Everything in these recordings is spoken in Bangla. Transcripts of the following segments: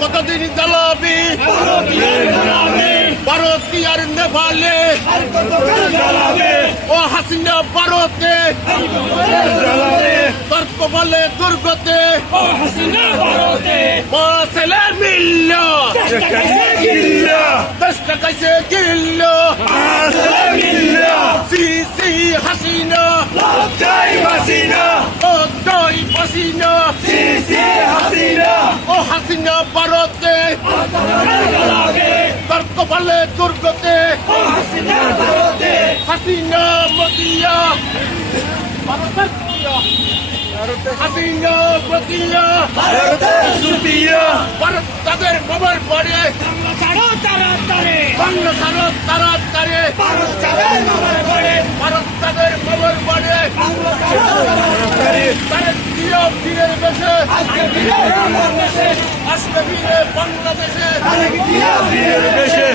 কতদিন জ্বালাবি ভারতীয় নেপালে ও হাসিনা ভারতে তর্ক বলে দুর্গতে ও ছেলে মিলল দেশটা কাইছে গিলল সি হাসিনা ও দই পাসিনা ও হাসিনা ভারতে তর্ক বলে দুর্গতে হাসিনা মতিয়া হাসিনা মতিয়া ভারত তাদের খবর পড়ে বাংলা ছাড়ো তাড়াতাড়ি ভারত তাদের খবর পড়ে তাদের প্রিয় বীরের বেশে আসবে বীরে বাংলাদেশে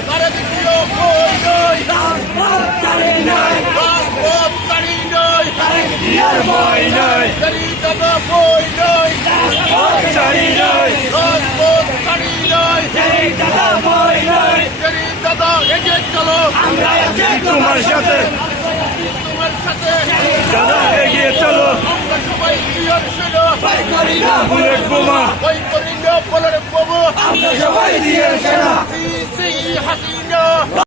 তাদের প্রিয় বই নয় রাজপথ চারি নয় দাদা বই নয় রাজপথ চারি নয় দাদা এগিয়ে চলো তোমার সাথে দাদা এগিয়ে চলো আমরা সবাই ক্লিয়ার ছিল বুলেট বোমা ওই করি না বলার বাবু আমরা সবাই দিয়ে সেনা হাসিনা